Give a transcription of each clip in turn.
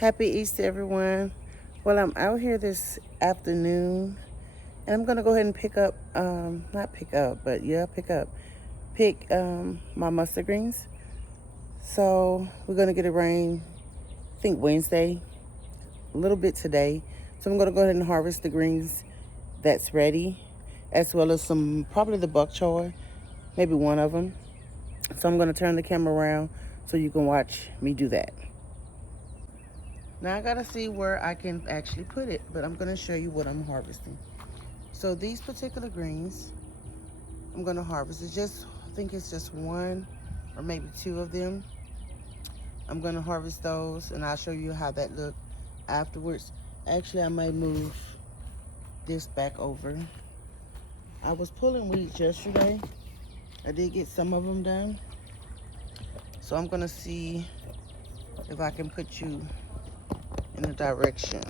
Happy Easter, everyone. Well, I'm out here this afternoon, and I'm gonna go ahead and pick my mustard greens. So we're gonna get it rain, I think Wednesday, a little bit today. So I'm gonna go ahead and harvest the greens that's ready, as well as probably the bok choy, maybe one of them. So I'm gonna turn the camera around so you can watch me do that. Now I gotta see where I can actually put it, but I'm gonna show you what I'm harvesting. So these particular greens, I'm gonna harvest. I think it's just one or maybe two of them. I'm gonna harvest those and I'll show you how that look afterwards. Actually, I might move this back over. I was pulling weeds yesterday. I did get some of them done. So I'm gonna see if I can put you in a direction.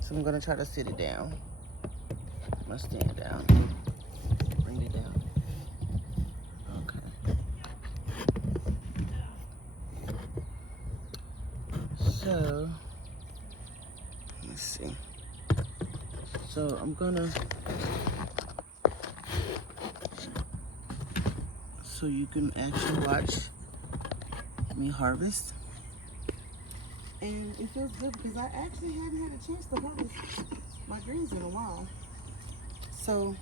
So I'm gonna try to sit it down. I'm gonna stand down. Bring it down. Okay. So, let's see. So so you can actually watch me harvest. And it feels good because I actually hadn't had a chance to harvest my greens in a while. So,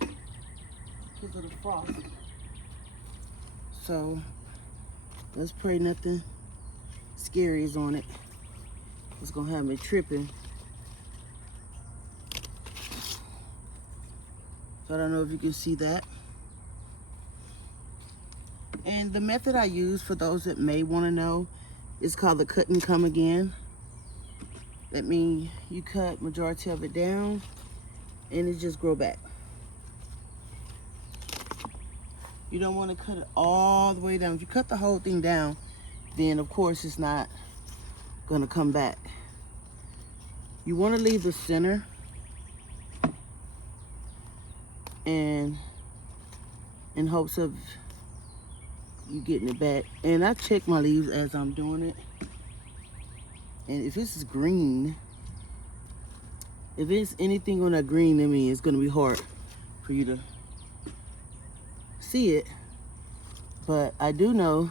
because of the frost. So, let's pray nothing scary is on it. It's gonna have me tripping. So I don't know if you can see that. And the method I use, for those that may want to know, is called the cut and come again. That means you cut majority of it down and it just grow back. You don't want to cut it all the way down. If you cut the whole thing down, then of course it's not gonna come back. You want to leave the center and in hopes of you getting it back. And I check my leaves as I'm doing it. And if this is green, if it's anything on that green, I mean, it's gonna be hard for you to see it. But I do know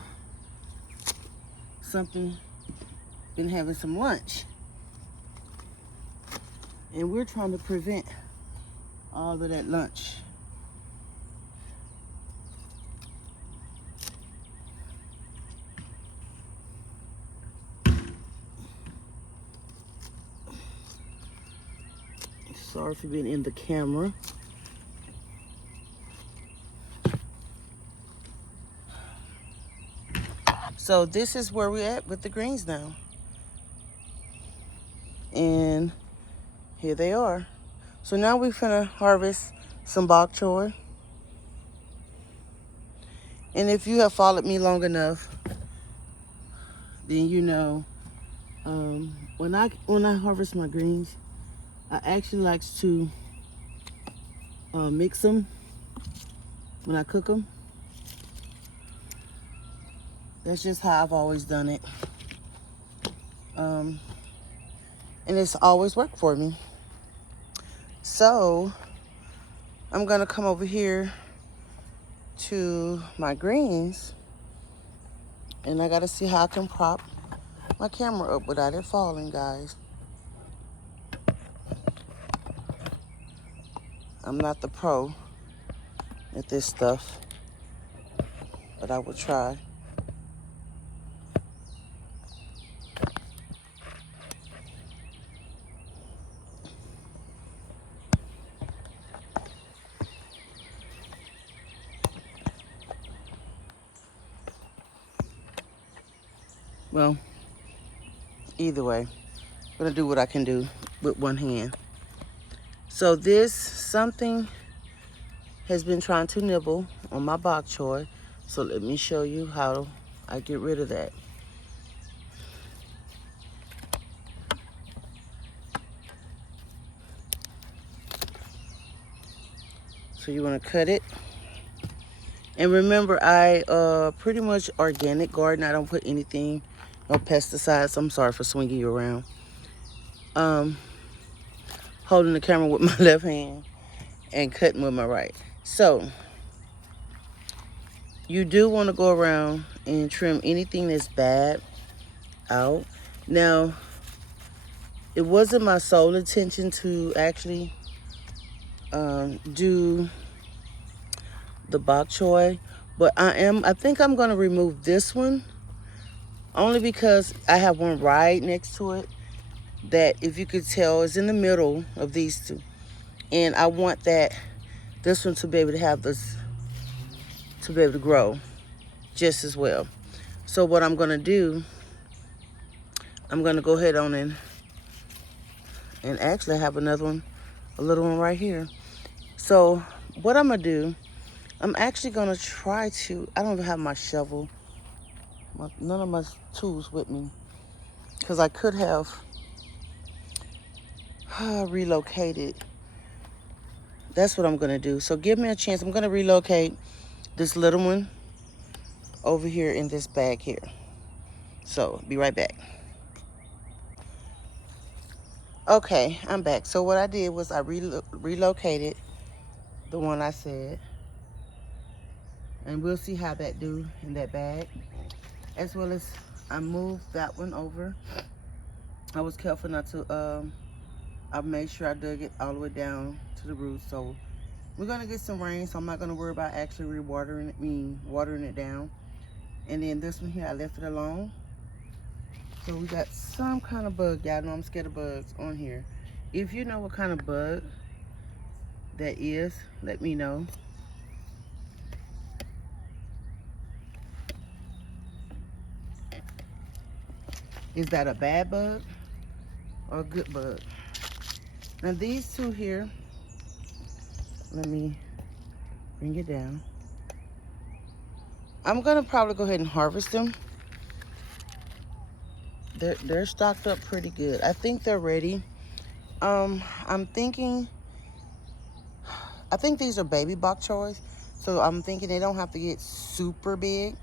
something been having some lunch. And we're trying to prevent all of that lunch. Sorry for being in the camera. So this is where we're at with the greens now. And here they are. So now we're gonna harvest some bok choy. And if you have followed me long enough, then you know, when I harvest my greens, I actually like to mix them when I cook them. That's just how I've always done it. And it's always worked for me. So I'm gonna come over here to my greens, and I gotta see how I can prop my camera up without it falling, guys. I'm not the pro at this stuff, but I will try. Well, either way, I'm gonna do what I can do with one hand. So something has been trying to nibble on my bok choy. So let me show you how I get rid of that. So you wanna cut it And remember, I pretty much organic garden. I don't put anything, no pesticides. I'm sorry for swinging you around. Holding the camera with my left hand and cutting with my right. So you do want to go around and trim anything that's bad out. Now, it wasn't my sole intention to actually do the bok choy, but I think I'm going to remove this one only because I have one right next to it that, if you could tell, is in the middle of these two. And I want this one to be able to have this, to be able to grow just as well. So what I'm going to do, I'm going to go ahead on and actually have another one, a little one right here. So what I'm going to do, I'm actually going to try to, I don't even have my shovel, none of my tools with me, because I could have relocated. That's what I'm going to do. So give me a chance. I'm going to relocate this little one over here in this bag here. So be right back. Okay, I'm back. So what I did was I relocated the one I said, and we'll see how that do in that bag. As well as I moved that one over. I was careful not to, I made sure I dug it all the way down to the roots. So we're gonna get some rain, so I'm not gonna worry about actually watering it down. And then this one here, I left it alone. So we got some kind of bug. Y'all know I'm scared of bugs on here. If you know what kind of bug that is, let me know. Is that a bad bug or a good bug? Now these two here, let me bring it down. I'm gonna probably go ahead and harvest them. They're stocked up pretty good. I think they're ready. I'm thinking, I think these are baby bok choys, so I'm thinking they don't have to get super big.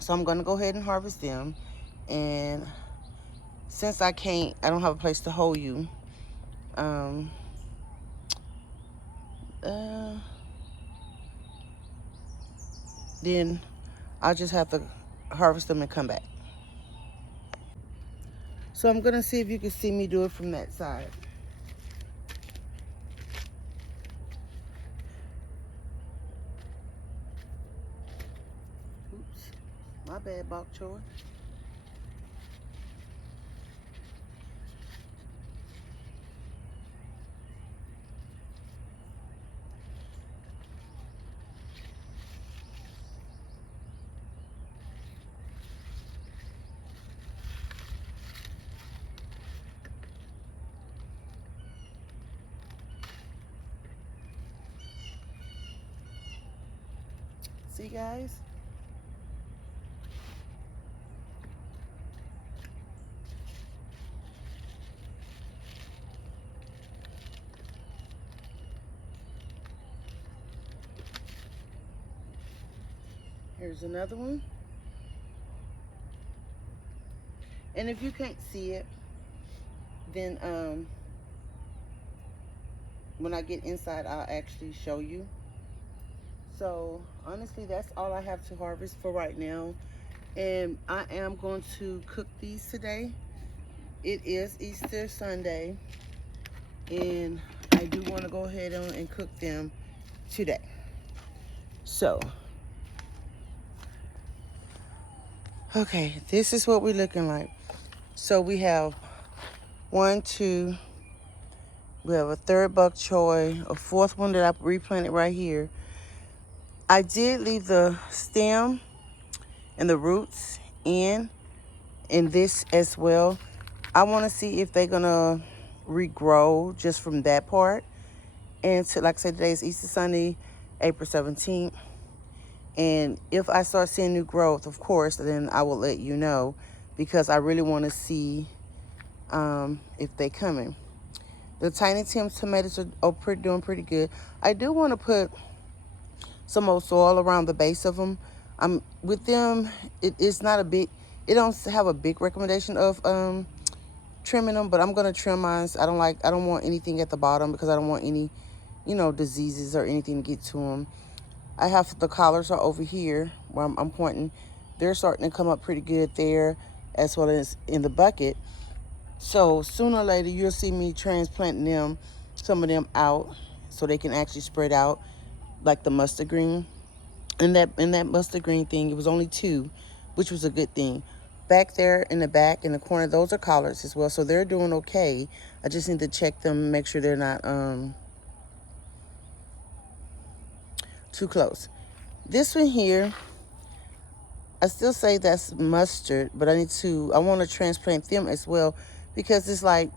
So I'm gonna go ahead and harvest them. And since I don't have a place to hold you, then I'll just have to harvest them and come back. So I'm gonna see if you can see me do it from that side. Oops, my bad, bok choy. See, guys? Here's another one. And if you can't see it, then when I get inside, I'll actually show you. So honestly, that's all I have to harvest for right now. And I am going to cook these today. It is Easter Sunday, and I do want to go ahead and cook them today. So, okay, this is what we're looking like. So we have one, two, we have a third bok choy, a fourth one that I replanted right here. I did leave the stem and the roots in this as well. I want to see if they're gonna regrow just from that part. And like I said, today is Easter Sunday, April 17th. And if I start seeing new growth, of course, then I will let you know, because I really want to see if they're coming. The Tiny Tim's tomatoes are doing pretty good. I do want to put some more soil around the base of them. With them, it's not a big, it don't have a big recommendation of trimming them, but I'm gonna trim mine. I don't want anything at the bottom because I don't want any, diseases or anything to get to them. I have the collars are over here where I'm pointing. They're starting to come up pretty good there, as well as in the bucket. So sooner or later, you'll see me transplanting them, some of them out, so they can actually spread out like the mustard green. In that mustard green thing, it was only two, which was a good thing. Back there in the back, in the corner, those are collards as well, so they're doing okay. I just need to check them, make sure they're not too close. This one here, I still say that's mustard, but I want to transplant them as well, because it's like,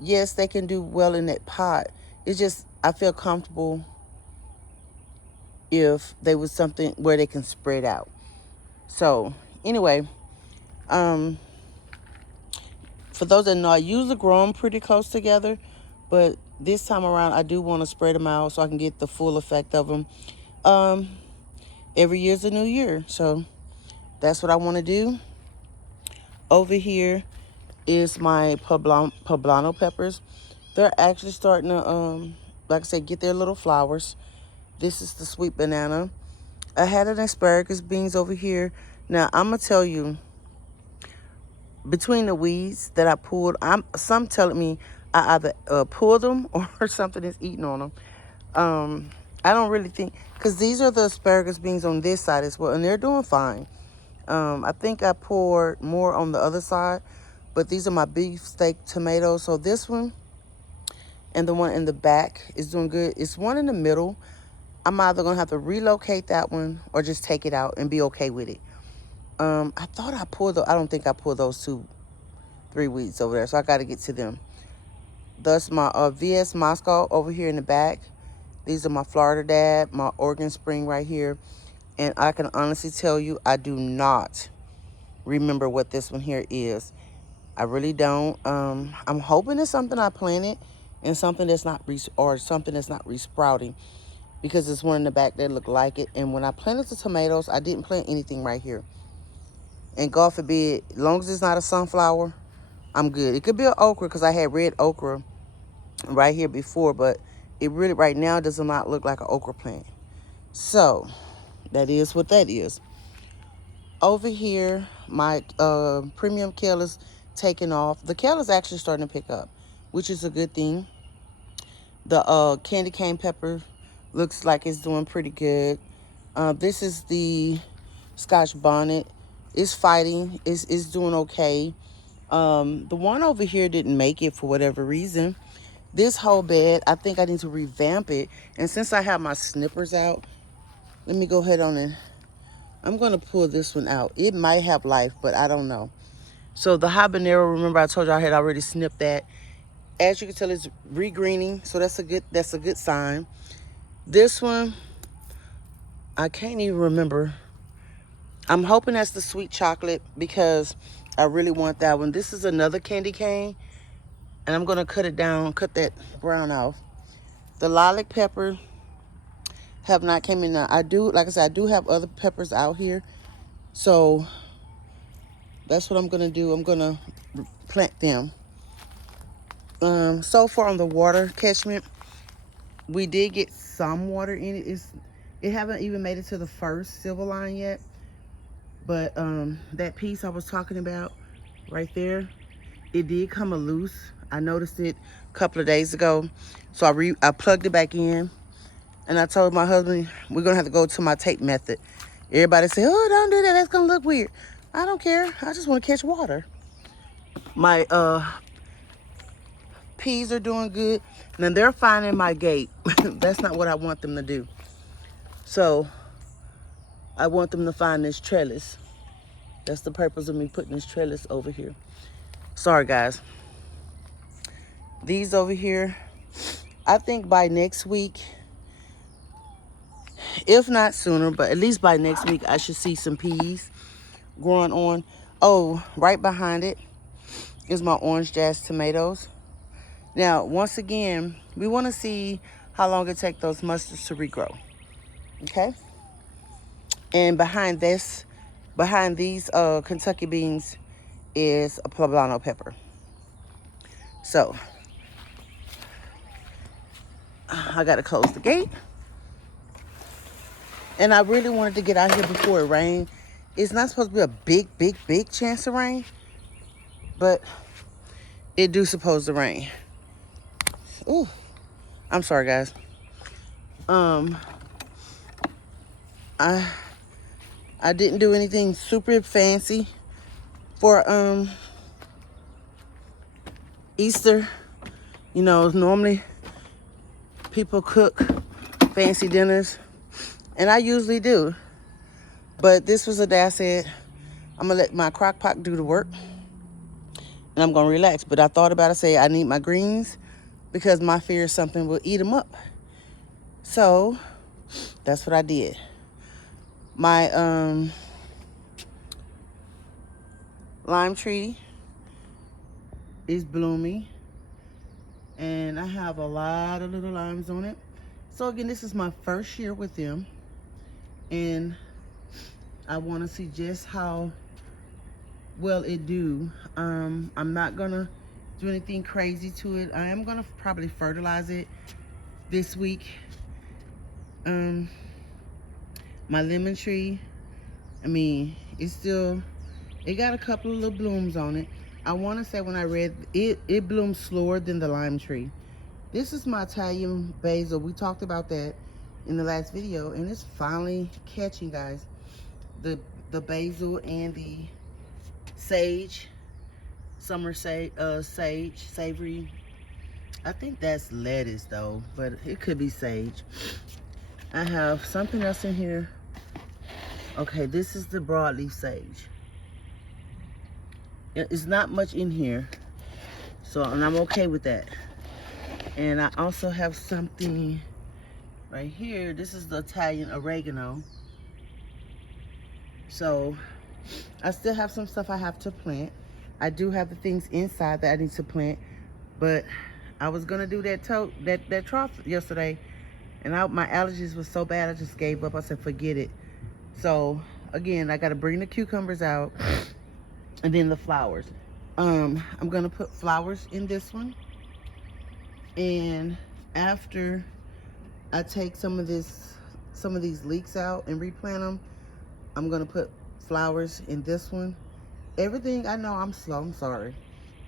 yes, they can do well in that pot. It's just, I feel comfortable if they was something where they can spread out. So anyway, for those that know, I usually grow them pretty close together, but this time around I do want to spread them out so I can get the full effect of them. Every year's a new year, so that's what I want to do. Over here is my Poblano Peppers. They're actually starting to, like I said, get their little flowers. This is the sweet banana. I had an asparagus beans over here. Now, I'm going to tell you, between the weeds that I pulled, some telling me I either pulled them or something is eating on them. I don't really think, because these are the asparagus beans on this side as well, and they're doing fine. I think I poured more on the other side, but these are my beefsteak tomatoes. So this one and the one in the back is doing good. It's one in the middle. I'm either going to have to relocate that one or just take it out and be okay with it. I thought I pulled, I don't think I pulled those 3 weeds over there, so I got to get to them. Thus, my VS Moscow over here in the back. These are my Florida Dad, my Oregon Spring right here. And I can honestly tell you, I do not remember what this one here is. I really don't. I'm hoping it's something I planted and something that's not resprouting, because there's one in the back that looked like it. And when I planted the tomatoes, I didn't plant anything right here. And God forbid, as long as it's not a sunflower, I'm good. It could be an okra, because I had red okra right here before, but it really right now does not look like an okra plant. So that is what that is. Over here, my premium kale is taking off. The kale is actually starting to pick up, which is a good thing. The candy cane pepper looks like it's doing pretty good. This is the Scotch bonnet. It's fighting. It's doing okay. The one over here didn't make it for whatever reason. This whole bed, I think I need to revamp it. And since I have my snippers out, let me go ahead on and I'm going to pull this one out. It might have life, but I don't know. So the habanero, remember I told you I had already snipped that. As you can tell, it's regreening, so that's a good sign. This one, I can't even remember. I'm hoping that's the sweet chocolate, because I really want that one. This is another candy cane, and I'm going to cut it down, cut that brown off. The lilac pepper have not came in. Now, like I said, I do have other peppers out here. So that's what I'm going to do. I'm going to plant them. So far on the water catchment, we did get some water in it. It haven't even made it to the first silver line yet. But that piece I was talking about right there, it did come loose. I noticed it a couple of days ago. So I plugged it back in. And I told my husband, we're going to have to go to my tape method. Everybody said, oh, don't do that. That's going to look weird. I don't care. I just want to catch water. My peas are doing good. Now, they're finding my gate. That's not what I want them to do. So, I want them to find this trellis. That's the purpose of me putting this trellis over here. Sorry, guys. These over here, I think by next week, if not sooner, but at least by next week, I should see some peas growing on. Oh, right behind it is my orange jazz tomatoes. Now, once again, we want to see how long it takes those mustards to regrow. Okay. And behind these Kentucky beans is a poblano pepper. So I gotta close the gate. And I really wanted to get out here before it rained. It's not supposed to be a big chance of rain, but it do supposed to rain. Ooh, I'm sorry, guys. I didn't do anything super fancy for Easter. You know, normally people cook fancy dinners, and I usually do. But this was a day I said, I'm gonna let my crock pot do the work, and I'm gonna relax. But I thought about it, say I need my greens because my fear is something will eat them up. So that's what I did. My lime tree is blooming, and I have a lot of little limes on it. So again, this is my first year with them, and I want to see just how well it do. I'm not gonna do anything crazy to it. I am gonna probably fertilize it this week. My lemon tree, I mean, it got a couple of little blooms on it. I want to say when I read it blooms slower than the lime tree. This is my Italian basil. We talked about that in the last video, and it's finally catching, guys. The basil and the sage, summer sage, savory. I think that's lettuce though, but it could be sage. I have something else in here. Okay, this is the broadleaf sage. It's not much in here, and I'm okay with that. And I also have something right here. This is the Italian oregano. So I still have some stuff I have to plant. I do have the things inside that I need to plant, but I was gonna do that trough yesterday, and my allergies were so bad I just gave up. I said forget it. So again, I gotta bring the cucumbers out, and then the flowers. I'm gonna put flowers in this one, and after I take some of these leeks out and replant them, I'm gonna put flowers in this one. Everything, I know I'm slow, I'm sorry,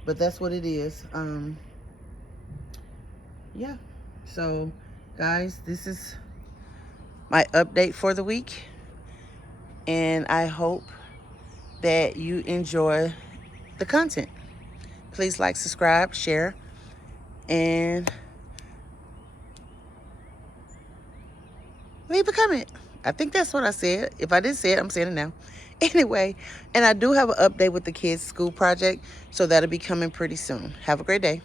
but that's what it is. Yeah, so guys, this is my update for the week, and I hope that you enjoy the content. Please like, subscribe, share, and leave a comment. I think that's what I said. If I didn't say it, I'm saying it now. Anyway, and I do have an update with the kids' school project, so that'll be coming pretty soon. Have a great day.